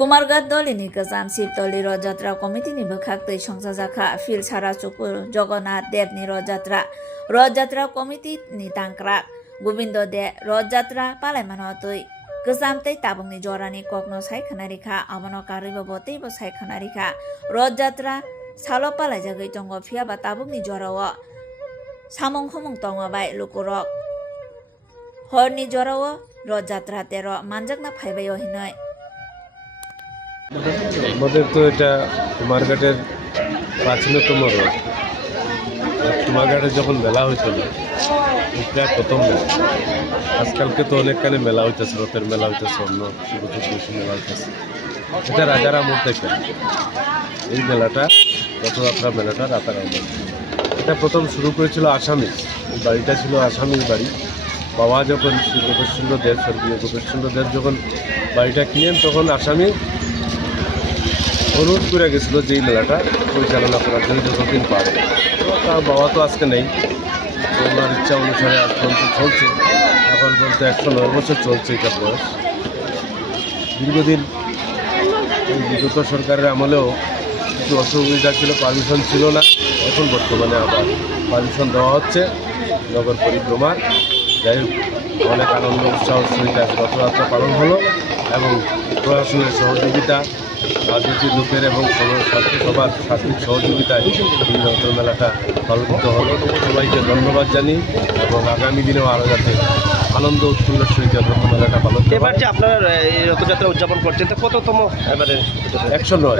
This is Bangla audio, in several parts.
कुमारघाट दलिनी गोजाम शिवदली रथयात्रा कमिटिनि बोखाक्दै संसाजाखा फिल साराचुकुर जगन्नाथ देवनि रथयात्रा कमिटिनि तांक्राक गोविंद दे रथयात्रा पालायमानतै गोजामतै ताबुंनि जरानि ककनो सायखनारिखा आबनो कारिबो बतैबो सायखनारिखा रथयात्रा सालो पालायजागै दंग फियाबा ताबुंनि जराव सामं हुमं दंबाय लुकुरक हरनि जराव रथयात्रा तेर मानजाकना फाइबायो हिनै আমাদের তো এটা কুমারঘাটের প্রাচীনতম রথ। কুমারঘাটে যখন মেলা হয়েছিল প্রায় প্রথম মেলা। আজকালকে তো অনেকখানে মেলা হইতেছে, রথের মেলা হইতেছে, অন্য বেশি মেলা হইতেছে। এটা রাজার আমল থেকে এই মেলাটা, রথযাত্রা মেলাটা রাতার আমল। এটা প্রথম শুরু করেছিল আসামি, এই বাড়িটা ছিল আসামির বাড়ি। বাবা যখন শ্রী গোপেশচন্দ্র দেব, স্বর্গীয় গোপেশচন্দ্র দেব যখন বাড়িটা কিনেন তখন আসামি অনুরোধ করে গেছিলো যে এই মেলাটা পরিচালনা করার জন্য যতদিন পারে। তার বাবা তো আজকে নেই, ওনার ইচ্ছা অনুসারে আজ পর্যন্ত চলছে। এখন বলতে 109 বছর চলছে এটা বয়স। দীর্ঘদিন এই বিগত সরকারের আমলেও কিছু অসুবিধা ছিল, পারমিশন ছিল না। এখন বর্তমানে আবার পারমিশন দেওয়া হচ্ছে নগর পরিক্রমার। যাই হোক, অনেক আনন্দ উৎসাহ সহিত রথযাত্রা পালন হলো এবং প্রশাসনের সহযোগিতা, রাজনীতির লোকের এবং সবার সার্বিক সহযোগিতায় এই রথ মেলাটা পালিত হলো। সবাইকে ধন্যবাদ জানি এবং আগামী দিনেও আরও যাতে আনন্দ উৎফুল্লের সহিত রথ মেলাটা পালন। এবার যে আপনারা এই রথযাত্রা উদযাপন করছেন তা কততম এবারে? 109।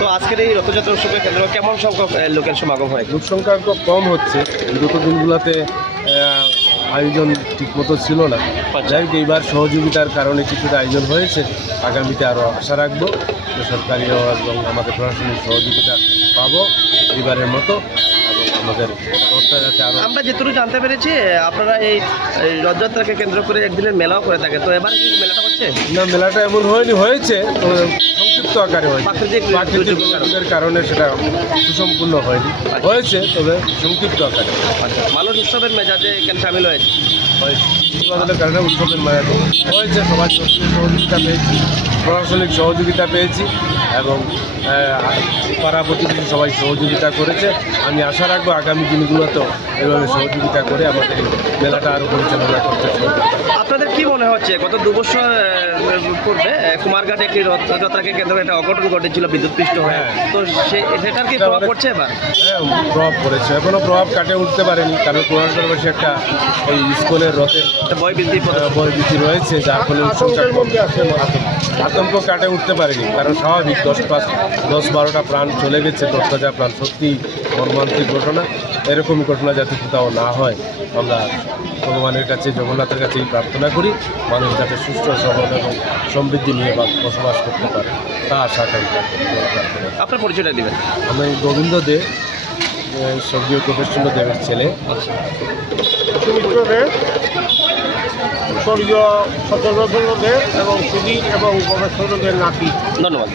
তো আজকের এই রথযাত্রা উৎসবে কেন্দ্র কেমন সংখ্যক লোকের সমাগম হয়? লোক সংখ্যা কম হচ্ছে, বিগত দিনগুলোতে আয়োজন ঠিকমতো ছিল না। যাই হোক, এইবার সহযোগিতার কারণে কিছুটা আয়োজন হয়েছে। আগামীতে আরও আশা রাখবো যে সরকারি এবং আমাদের প্রশাসনিক সহযোগিতা পাবো এবারের মতো এবং আমাদের যাতে আরও। আমরা যেটুকু জানতে পেরেছি আপনারা এই রথযাত্রাকে কেন্দ্র করে একদিনের মেলাও করে থাকেন, তো এবার কি মেলাটা হচ্ছে? না, মেলাটা এমন হয়েছে তো সংক্ষিপ্ত আকারে হয়েছে। প্রাকৃতিক দুর্যোগের কারণে সেটা সুসম্পূর্ণ হয়েছে, তবে সংক্ষিপ্ত আকারে। মানুষ উৎসবের মেজাজে এখানে সামিল হয়েছে। আমাদের কারণে উৎসবের মেলাটা হয়েছে। সবার সহযোগিতা পেয়েছি, প্রশাসনিক সহযোগিতা পেয়েছি এবং পাড়া প্রতিবেশী সবাই সহযোগিতা করেছে। আমি আশা রাখবো আগামী দিনগুলোতেও এভাবে সহযোগিতা করে আমাদের এই মেলাটা আরও পরিচালনা করতে সহযোগিতা। আপনাদের কি মনে হচ্ছে গত 2 বছর পূর্বে কুমারঘাটে একটি রথযাত্রাকে কেন্দ্র করে একটা অঘটন ঘটেছিল বিদ্যুৎপৃষ্ট হয়ে, তো সেটার কি প্রভাব পড়ছে এবার? হ্যাঁ, প্রভাব পড়েছে। এখনও প্রভাব কাটে উঠতে পারেনি, কারণ কুমারঘাটবাসী একটা এই স্কুলের রথের বয় বৃদ্ধি রয়েছে, যার ফলে আতঙ্ক কাটে উঠতে পারেনি। কারণ স্বাভাবিক 10-12টা প্রাণ চলে গেছে, 10,000 প্রাণ সত্যিই মর্মান্তিক ঘটনা। এরকম ঘটনা যাতে কোথাও না হয় আমরা ভগবানের কাছে, জগন্নাথের কাছে প্রার্থনা করি, মানুষ যাতে সুস্থ সবল এবং সমৃদ্ধি নিয়ে বসবাস করতে পারে তা আশা করি। আপনার পরিচয়টা দিবেন? আমি গোবিন্দ দে, স্বর্গীয় গোপেশচন্দ্র দেবের ছেলে। স্বর্গীয় সত্যচন্দ্র দেব এবং সুধীর এবং গোপেশচন্দ্র দেবের নাতি। ধন্যবাদ।